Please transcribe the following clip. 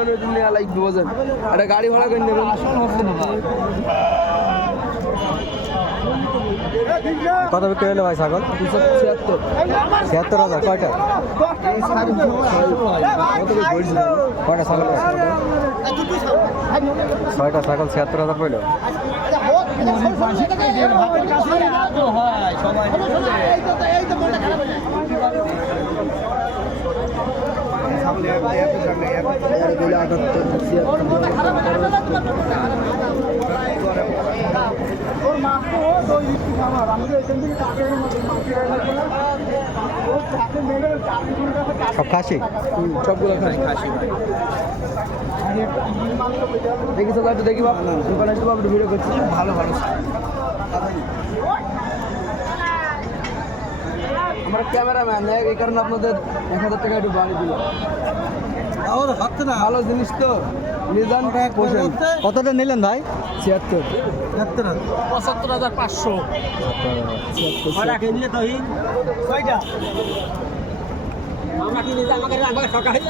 একটা গাড়ি ভাড়া করে নেবেন। কত বিক্রি হলো ভাই ছাগল? 76,000। কয়টা কয়টা ছাগল? 6টা ছাগল 76,000 পড়ল। সব খাসি? সবগুলো খাসি। দেখি তো একটু দেখি বাবু, দোকানে একটু বাবু ভিডিও করছি। ভালো আমরা ক্যামেরাম্যান, এই কারণে আপনাদের 1000 টাকা একটু বাড়ি দিল। ভালো জিনিস তো নিজান। কতটা নিলেন ভাই? 76। 75,500। আমরা কিনে আমাকে সকালে